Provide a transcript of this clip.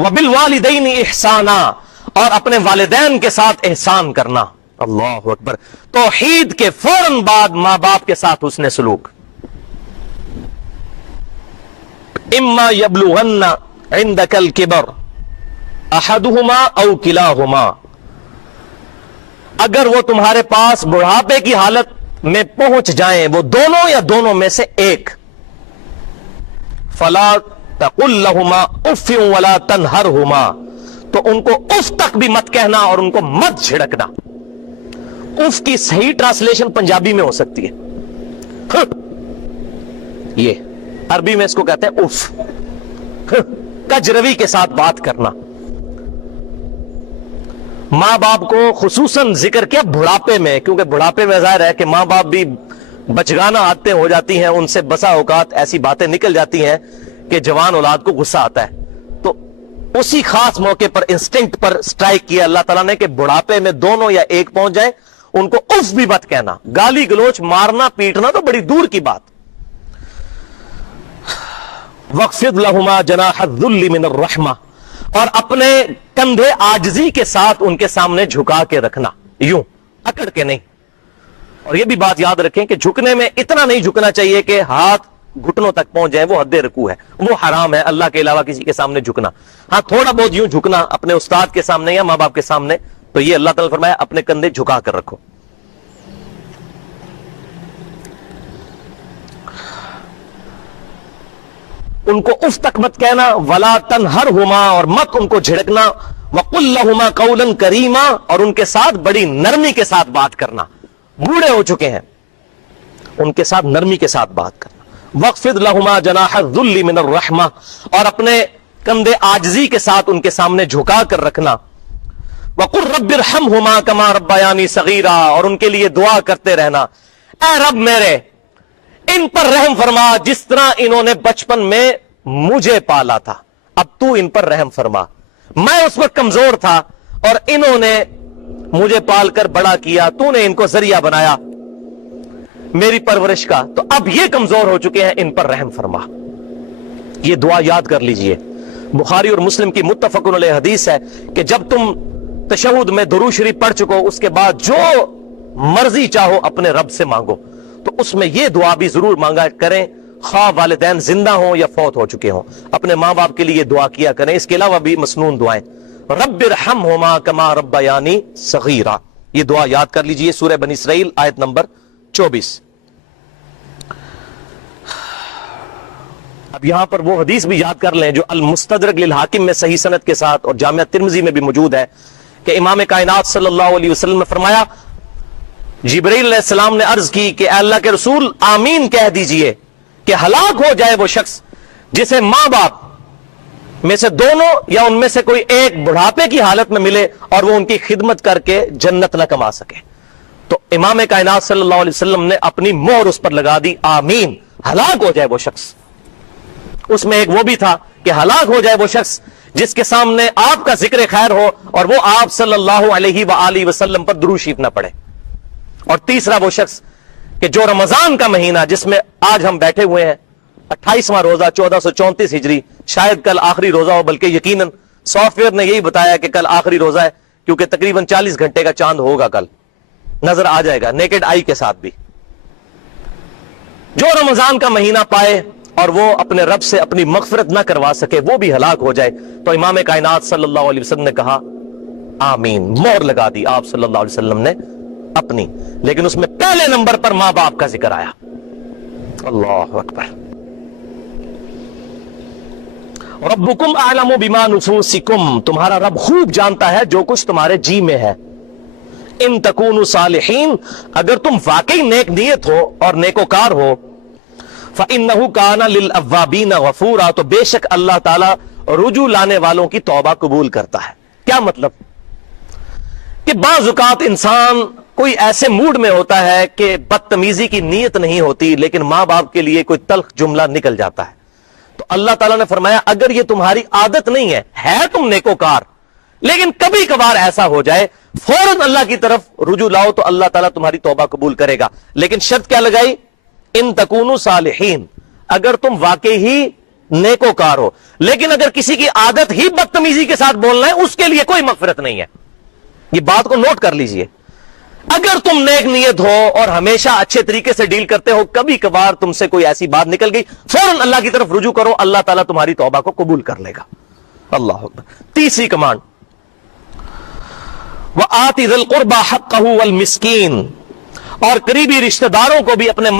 وبالوالدین احسانا، اور اپنے والدین کے ساتھ احسان کرنا۔ اللہ اکبر، توحید کے فوراً بعد ماں باپ کے ساتھ حسن سلوک۔ اما یبلغن عندک الکبر احدہما او کلاہما، اگر وہ تمہارے پاس بڑھاپے کی حالت میں پہنچ جائیں، وہ دونوں یا دونوں میں سے ایک، فلا تقل لہما اف ولا تنہرہما، تو ان کو اف تک بھی مت کہنا اور ان کو مت جھڑکنا۔ اف کی صحیح ٹرانسلیشن پنجابی میں ہو سکتی ہے، یہ عربی میں اس کو کہتے ہیں اف، کجروی کے ساتھ بات کرنا۔ ماں باپ کو خصوصاً ذکر کیا بڑھاپے میں، کیونکہ بڑھاپے میں ظاہر ہے کہ ماں باپ بھی بچگانہ عادتیں ہو جاتی ہیں، ان سے بسا اوقات ایسی باتیں نکل جاتی ہیں کہ جوان اولاد کو غصہ آتا ہے۔ تو اسی خاص موقع پر انسٹنکٹ پر سٹرائک کیا اللہ تعالیٰ نے کہ بڑھاپے میں دونوں یا ایک پہنچ جائیں، ان کو اف بھی مت کہنا۔ گالی گلوچ، مارنا پیٹنا تو بڑی دور کی بات۔ وَاخْفِضْ لَهُمَا جَنَاحَ الذُّلِّ مِنَ الرَّحْمَةِ، اور اپنے کندھے عاجزی کے ساتھ ان کے سامنے جھکا کے رکھنا، یوں اکڑ کے نہیں۔ اور یہ بھی بات یاد رکھیں کہ جھکنے میں اتنا نہیں جھکنا چاہیے کہ ہاتھ گھٹنوں تک پہنچ جائیں، وہ حد رکوع ہے، وہ حرام ہے اللہ کے علاوہ کسی کے سامنے جھکنا۔ ہاں تھوڑا بہت یوں جھکنا اپنے استاد کے سامنے یا ماں باپ کے سامنے، تو یہ اللہ تعالیٰ نے فرمایا اپنے کندھے جھکا کر رکھو۔ ان کو اف تک مت کہنا، ولا تنہرہما، اور مت ان کو جھڑکنا، وقل لہما قولا کریما، اور ان کے ساتھ بڑی نرمی کے ساتھ بات کرنا۔ بوڑھے ہو چکے ہیں، ان کے ساتھ نرمی کے ساتھ بات کرنا۔ وَاخْفِضْ لَهُمَا جَنَاحَ الذُّلِّ مِنَ الرَّحْمَةِ، اور اپنے کندھے عاجزی کے ساتھ ان کے سامنے جھکا کر رکھنا۔ وَقُلْ رَبِّ ارْحَمْهُمَا كَمَا رَبَّيَانِي صَغِيرًا، اور ان کے لیے دعا کرتے رہنا، اے رب میرے ان پر رحم فرما جس طرح انہوں نے بچپن میں مجھے پالا تھا، اب تو ان پر رحم فرما، میں اس وقت کمزور تھا اور انہوں نے مجھے پال کر بڑا کیا، تو نے ان کو ذریعہ بنایا میری پرورش کا، تو اب یہ کمزور ہو چکے ہیں، ان پر رحم فرما۔ یہ دعا یاد کر لیجئے، بخاری اور مسلم کی متفق علیہ حدیث ہے کہ جب تم تشہد میں درود شریف پڑھ چکو، اس کے بعد جو مرضی چاہو اپنے رب سے مانگو، تو اس میں یہ دعا بھی ضرور مانگا کریں، خواہ والدین زندہ ہوں یا فوت ہو چکے ہوں، اپنے ماں باپ کے لیے یہ دعا کیا کریں۔ اس کے علاوہ بھی مسنون دعائیں، رب ارحمہما کما ربیانی صغیرا، یہ دعا یاد کر لیجئے، سورہ بنی اسرائیل آیت نمبر 24۔ اب یہاں پر وہ حدیث بھی یاد کر لیں جو المستدرک للحاکم میں صحیح سند کے ساتھ اور جامعہ ترمذی میں بھی موجود ہے کہ امام کائنات صلی اللہ علیہ وسلم نے فرمایا، جبرائیل علیہ السلام نے عرض کی کہ اے اللہ کے رسول آمین کہہ دیجئے کہ ہلاک ہو جائے وہ شخص جسے ماں باپ میں سے دونوں یا ان میں سے کوئی ایک بڑھاپے کی حالت میں ملے اور وہ ان کی خدمت کر کے جنت نہ کما سکے۔ تو امام کائنات صلی اللہ علیہ وسلم نے اپنی مہر اس پر لگا دی، آمین، ہلاک ہو جائے وہ شخص۔ اس میں ایک وہ بھی تھا کہ ہلاک ہو جائے وہ شخص جس کے سامنے آپ کا ذکر خیر ہو اور وہ آپ صلی اللہ علیہ وآلہ وسلم پر درود شریف نہ پڑھے۔ اور تیسرا وہ شخص کہ جو رمضان کا مہینہ جس میں آج ہم بیٹھے ہوئے ہیں، 28واں روزہ 1434 ہجری، شاید کل آخری روزہ ہو، بلکہ یقیناً سافٹ ویئر نے یہی بتایا کہ کل آخری روزہ ہے، کیونکہ تقریباً 40 گھنٹے کا چاند ہوگا، کل نظر آ جائے گا نیکڈ آئی کے ساتھ بھی۔ جو رمضان کا مہینہ پائے اور وہ اپنے رب سے اپنی مغفرت نہ کروا سکے، وہ بھی ہلاک ہو جائے، تو امام کائنات صلی اللہ علیہ وسلم نے کہا آمین، مہر لگا دی آپ صلی اللہ علیہ وسلم نے اپنی، لیکن اس میں پہلے نمبر پر ماں باپ کا ذکر آیا۔ اللہ اکبر۔ ربکم اعلم بما نفوسکم، تمہارا رب خوب جانتا ہے جو کچھ تمہارے جی میں ہے۔ ان تکونوا صالحین، اگر تم واقعی نیک نیت ہو اور نیکوکار ہو، فإنہ کان للأوابین غفورا، تو بے شک اللہ تعالی رجوع لانے والوں کی توبہ قبول کرتا ہے۔ کیا مطلب کہ بعض اوقات انسان کوئی ایسے موڈ میں ہوتا ہے کہ بدتمیزی کی نیت نہیں ہوتی، لیکن ماں باپ کے لیے کوئی تلخ جملہ نکل جاتا ہے، تو اللہ تعالیٰ نے فرمایا اگر یہ تمہاری عادت نہیں ہے تم نیکوکار، لیکن کبھی کبھار ایسا ہو جائے، فوراً اللہ کی طرف رجوع لاؤ تو اللہ تعالیٰ تمہاری توبہ قبول کرے گا۔ لیکن شرط کیا لگائی؟ ان تکونوا صالحین، اگر تم واقعی ہی نیکوکار ہو. لیکن اگر کسی کی عادت ہی بدتمیزی کے ساتھ بولنا ہے, اس کے لیے کوئی مغفرت نہیں ہے. یہ بات کو نوٹ کر لیجئے. اگر تم نیک نیت ہو اور ہمیشہ اچھے طریقے سے ڈیل کرتے ہو, کبھی کبھار تم سے کوئی ایسی بات نکل گئی, فوراً اللہ کی طرف رجوع کرو, اللہ تعالیٰ تمہاری توبہ کو قبول کر لے گا. اللہ اکبر. تیسری کمانڈ, وَآتِ ذِی الْقُرْبَى حَقَّهُ وَالْمِسْكِينَ, اور قریبی رشتہ داروں کو بھی اپنے